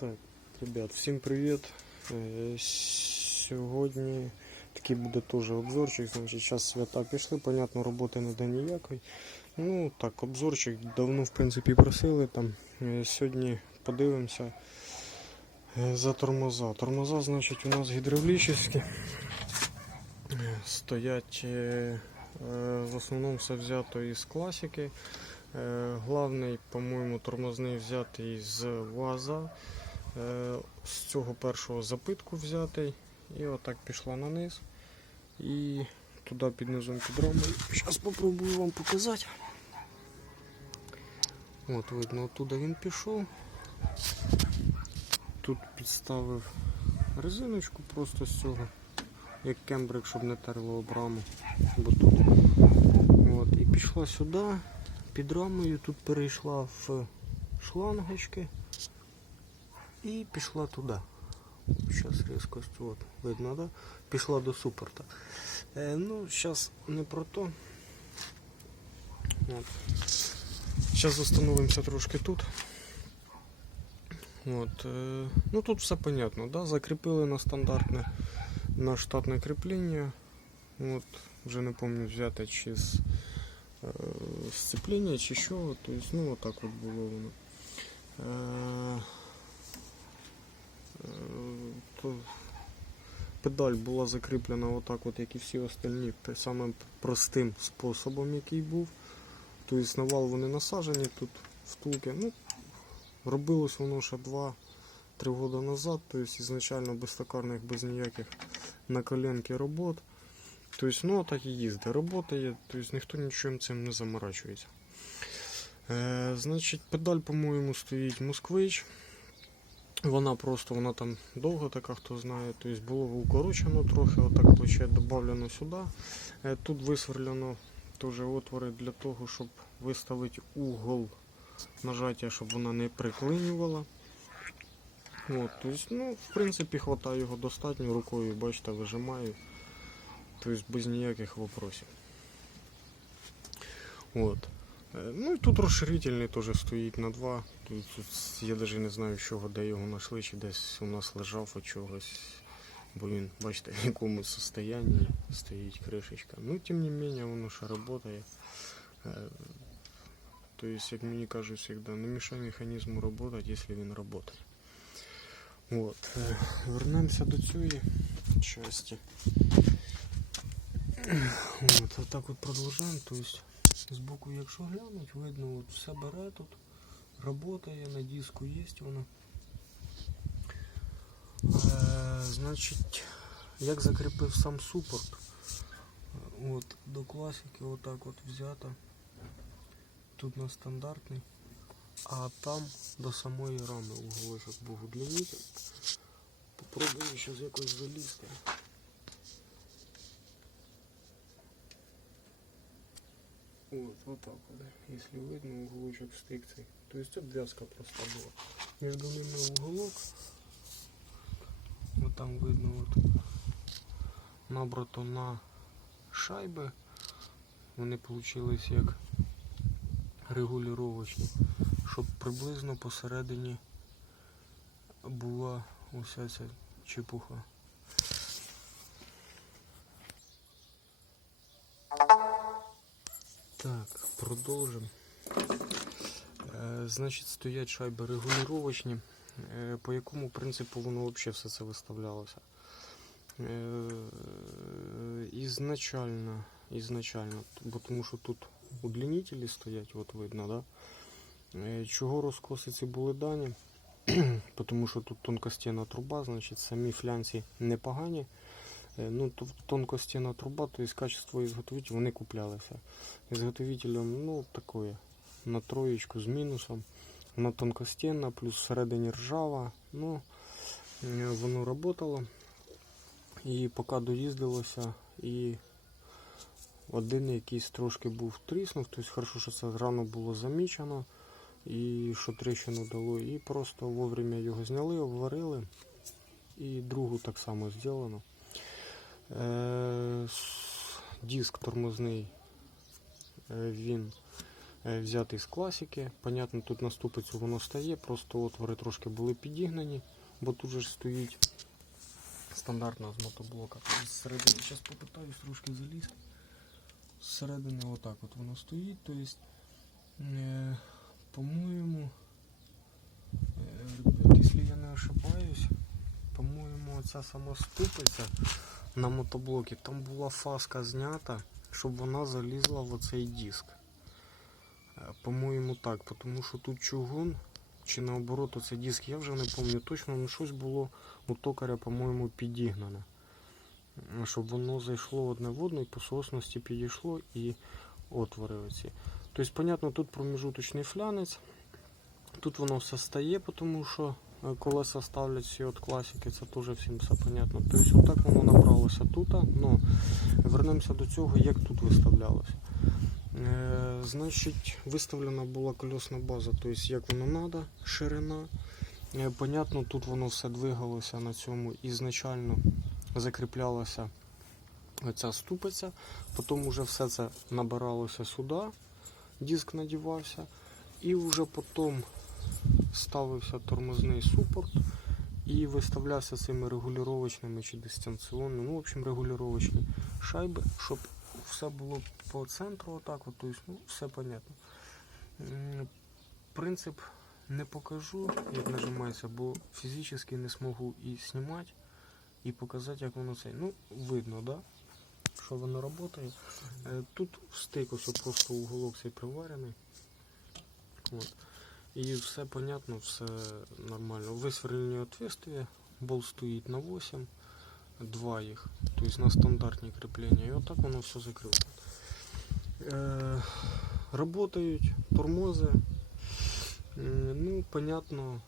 Так, ребят, всім привіт. Е, Сьогодні такий буде теж обзорчик. Значить, час свята пішли, понятно, роботи не дає ніякої. Ну так, обзорчик давно в принципі просили. Там Е, сьогодні подивимося е, за тормоза. Тормоза, значить, у нас гідравлічні. Стоять в основному все взято із класики. Главний, по-моєму, тормозний взятий з ВАЗа. Е, З цього першого запитку взятий. І отак пішла на низ. І туди під низом під рамою. Зараз спробую вам показати. От видно, оттуда він пішов. Тут підставив резиночку просто з цього, як кембрик, щоб не терло об раму. Бо тут. От, і пішла сюди, під рамою, тут перейшла в шлангочки і пішла туди. Зараз різкость, от, видно, да? Пішла до супорта. Е, ну, зараз не про то. От. Зараз встановимося трошки тут. От, е, ну тут все понятно, да? закріпили на стандартне, на штатне кріплення. От, вже не пам'ятаю взяти чи з е, сцеплення, чи що. Тобто, ну отак от було воно. Е, е, то педаль була закріплена отак, от, як і всі остальні, самим простим способом, який був. Тобто на вони насаджені тут втулки. Ну, робилось воно ще 2-3 роки назад, тобто ізначально без токарних, без ніяких на коленки робот. Тобто, ну так і їздить. Работає, тобто ніхто нічим цим не заморачується. Е, значить, педаль, по-моєму, стоїть москвич. Вона просто, вона там довга така, хто знає. Тобто було укорочено трохи, отак плече додавлено сюди. Е, тут висверлено теж отвори для того, щоб виставити угол нажаття, щоб вона не приклинювала. От, тобто, ну, в принципі, хватає його достатньо, рукою, бачите, вижимаю. Тобто без ніяких вопросів. От. Е, Ну і тут розширительний теж стоїть на 2. Тут я навіть не знаю, чого, де його знайшли, чи десь у нас лежав от чогось. Бо він, бачите, в якомусь состоянні стоїть кришечка. Ну, тим не менее, воно ще працює. Тобто, як мені кажуть завжди, не мішай механізму працювати, якщо він працює. От. е, Вернемося до цієї частини. От, отак от продовжуємо. Тобто, збоку, якщо глянуть, видно, от все бере тут, працює, на диску є воно. Е, значить, як закріпив сам супорт. От, до класики отак от взято. Тут на стандартний. А там до самої рами уголочок був удлінитель. Попробую зараз якось залізти. Вот, вот так вот, если видно, уголочек стык цей. То есть обвязка просто была. Между ними уголок. Вот там видно вот набрато на шайби. Вони получились як регулювачні, щоб приблизно посередині була уся ця чепуха. Так, продовжимо. Е, значить, стоять шайби регулювачні, е, по якому принципу воно взагалі все це виставлялося. Е, ізначально, ізначально, бо тому що тут удлінителі стоять, от видно, да? Чого розкоси ці були дані? тому що тут тонкостінна труба, значить самі флянці непогані. Ну, то тонкостінна труба, то есть качество ізготовителя, вони куплялися. Ізготовителем, ну, такое, на троєчку з мінусом. Вона тонкостінна, плюс всередині ржава. Ну, е, воно працювало. І поки доїздилося, і один якийсь трошки був тріснув, тобто хорошо, що це рано було замічено, і що тріщину дало, і просто вовремя його зняли, обварили. І другу так само зроблено. Е, Диск тормозний, е, він взятий з класики. Понятно, тут на ступицю воно стає, просто отвори трошки були підігнані, бо тут же стоїть стандартна з мотоблока. Зсередини, зараз попитаюсь трошки залізти. Зсередини отак от воно стоїть. Тобто, е, по-моєму, е, якщо я не ошибаюсь, по-моєму, ця сама ступиця на мотоблокі, там була фаска знята, щоб вона залізла в оцей диск. По-моєму, так, тому що тут чугун, чи наоборот, оцей диск, я вже не пам'ятаю точно, але щось було у токаря, по-моєму, підігнане. Щоб воно зайшло одне в одне і по сосності підійшло і отвори оці. Тобто, понятно, тут проміжуточний флянець. Тут воно все стає, тому що е, колеса ставлять всі від класики, це теж всім все понятно. Тобто отак воно набралося тут. Ну, вернемося до цього, як тут виставлялося. Е, значить, виставлена була колесна база, тобто як воно треба, ширина. Е, понятно, тут воно все двигалося на цьому ізначально закріплялася оця ступиця, потім вже все це набиралося сюди, диск надівався, і вже потім ставився тормозний супорт і виставлявся цими регулювачними чи дистанційними, ну, в общем, регулювачні шайби, щоб все було по центру, отак, от, тобто, ну, все понятно. Принцип не покажу, як нажимається, бо фізично не зможу і знімати, і показати, як воно це. Ну, видно, да? що воно працює. Е, Тут стик ось просто уголок цей приварений. От. І все понятно, все нормально. Висверлені отверстия, болт стоїть на 8, два їх, тобто на стандартні кріплення. І отак воно все закрито. Е, Работають тормози. Ну, понятно,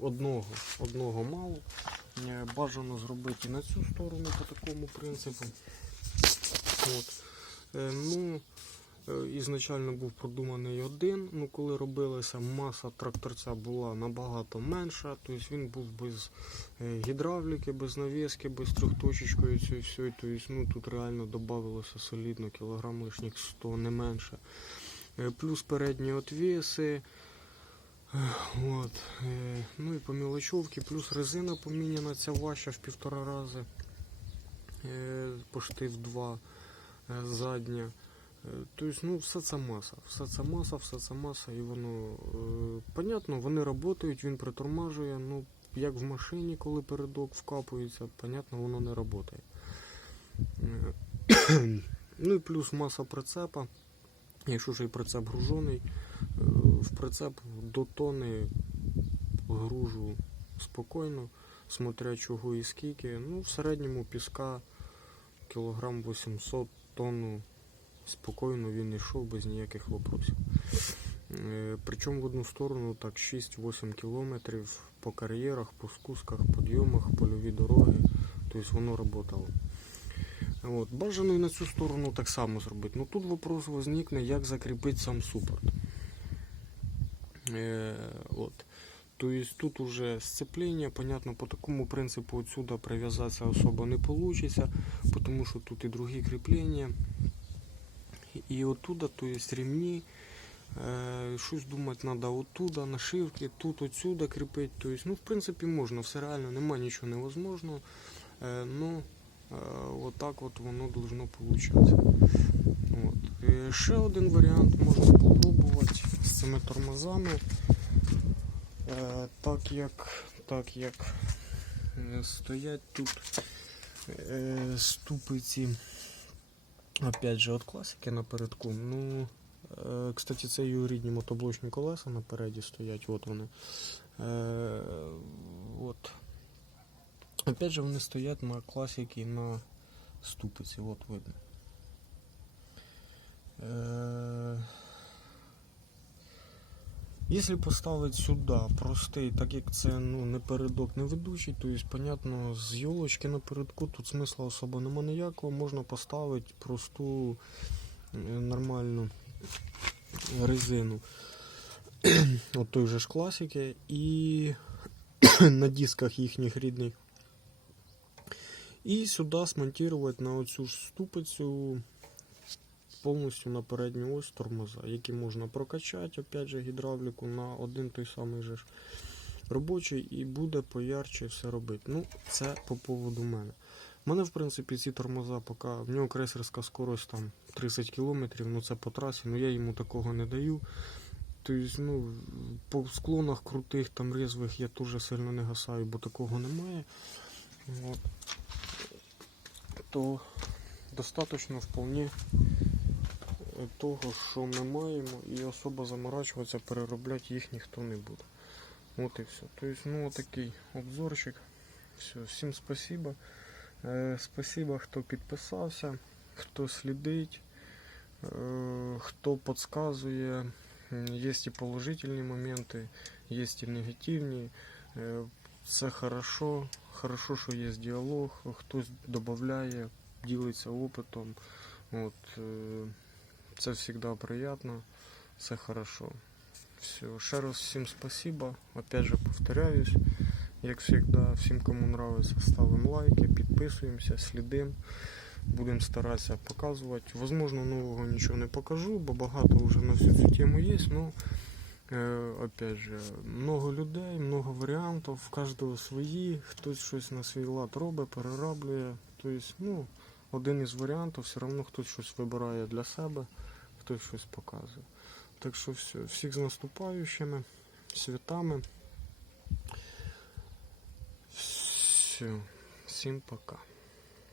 одного, одного мало. Бажано зробити на цю сторону по такому принципу. От. Е, Ну, ізначально був продуманий один, ну коли робилася маса тракторця була набагато менша, тобто він був без е, гідравліки, без навіски, без трьохточечкою цієї всього. Тобто, ну, тут реально додавалося солідно кілограм лишніх 100, не менше. Е, Плюс передні отвіси. Е, От. е, Ну і по мілочовці, плюс резина поміняна, ця важча в півтора рази. Е, Пошти в два е, задня. Е, Тобто, ну, все це маса. Все це маса, все це маса, і воно. е, Понятно, вони працюють, він притормажує. Ну, як в машині, коли передок вкапується, понятно, воно не працює. Ну і плюс маса прицепа. Якщо ж і прицеп гружений, е, в прицеп до тони гружу спокійно, смотря чого і скільки. Ну, в середньому піска кілограм 800 тонну спокійно він йшов без ніяких вопросів. Е, Причому в одну сторону так 6-8 кілометрів по кар'єрах, по спусках, підйомах, польові дороги. Тобто воно працювало. От, бажано і на цю сторону так само зробити. Ну тут вопрос возникне, як закріпити сам супорт. Е, от. Тобто тут уже сцеплення, понятно, по такому принципу отсюда прив'язатися особо не вийде, тому що тут і другі кріплення. І оттуда, то есть ремні, е, щось думати треба оттуда, нашивки, тут отсюда кріпити. То есть, ну, в принципі, можна, все реально, нема нічого невозможного. Е, ну, е, отак от воно должно получатися. От. Ще один варіант можна попробувати з цими тормозами. Так як, так як стоять тут ступиці. Опять же, от класики напередку. Ну, е, кстати, це її рідні мотоблочні колеса напереді стоять, от вони. Е, от. Опять же, вони стоять на класики на ступиці, от видно. Е, Якщо поставити сюди простий, так як це ну, не передок, не ведучий, то есть, понятно, з йолочки напередку тут смисла особо нема ніякого, можна поставити просту е, нормальну резину. От той же ж класики і на дисках їхніх рідних. І сюди смонтувати на оцю ж ступицю повністю на передню ось тормоза, які можна прокачати, опять же, гідравліку на один той самий же ж робочий і буде поярче все робити. Ну, це по поводу мене. У мене, в принципі, ці тормоза, поки в нього крейсерська скорость там 30 км, ну це по трасі, ну я йому такого не даю. Тобто, ну, по склонах крутих, там резвих я дуже сильно не гасаю, бо такого немає. От. То достатньо вполне того, що ми маємо, і особо заморачуватися, переробляти їх ніхто не буде. От і все. Тобто, ну, такий обзорчик. Все, всім спасибо. Е, спасибо, хто підписався, хто слідить, е, хто підказує. Є і положительні моменти, є і негативні. Е, Це хорошо. Хорошо, що є діалог, хтось додає, ділиться опитом. От, е, це завжди приємно, це хорошо. Все. Ще раз всім спасибо. Опять же повторяюсь. Як завжди, всім кому нравится, ставимо лайки, підписуємося, слідимо. Будемо старатися показувати. Возможно, нового нічого не покажу, бо багато вже на всю цю тему є. Ну, е, опять же, много людей, много варіантів, в кожного свої, хтось щось на свій лад робить, перероблює. Тобто, ну, один із варіантів, все одно хтось щось вибирає для себе, хтось щось показує. Так що все, всіх з наступаючими, святами. Все, всім пока.